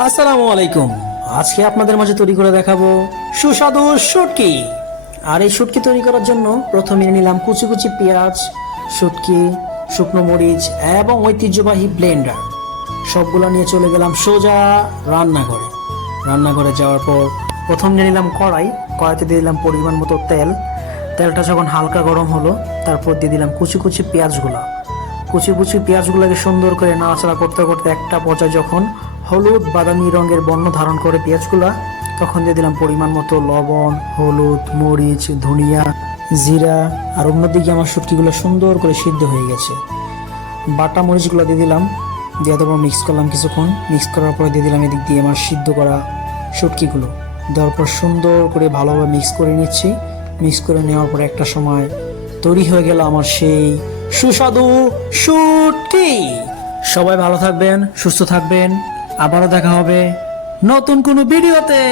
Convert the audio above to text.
আসসালামু আলাইকুম। আজকে আপনাদের মাঝে তৈরি করে দেখাবো সুস্বাদু শুটকি। আর এই শুটকি তৈরি করার জন্য প্রথমে নিলাম কুচি কুচি পেঁয়াজ, শুটকি, শুকনো মরিচ এবং ঐতিহ্যবাহী ব্লেন্ডার। সবগুলো নিয়ে চলে গেলাম সোজা রান্নাঘরে। রান্নাঘরে যাওয়ার পর প্রথম নিয়ে নিলাম কড়াইতে দিয়ে দিলাম পরিমাণ মতো তেল। তেলটা যখন হালকা গরম হলো তারপর দিয়ে দিলাম কুচি কুচি পেঁয়াজগুলোকে সুন্দর করে নাড়াচাড়া করতে করতে একটা পর্যায়ে যখন হলুদ বাদামি রঙের বর্ণ ধারণ করে পেঁয়াজগুলা, তখন দিয়ে দিলাম পরিমাণ মতো লবণ, হলুদ, মরিচ, ধনিয়া, জিরা। আর অন্যদিকে আমার শুটকিগুলো সুন্দর করে সিদ্ধ হয়ে গেছে। বাটা মরিচগুলো দিয়ে দিলাম, দিয়ে তারপর মিক্স করলাম কিছুক্ষণ। মিক্স করার পরে দিয়ে দিলাম এদিক দিয়ে আমার সিদ্ধ করা শুটকিগুলো। দেওয়ার পর সুন্দর করে ভালোভাবে মিক্স করে নিচ্ছি। মিক্স করে নেওয়ার পর একটা সময় তৈরি হয়ে গেল আমার সেই সুস্বাদু শুটকি। সবাই ভালো থাকবেন, সুস্থ থাকবেন। আবারও দেখা হবে নতুন কোনো ভিডিওতে।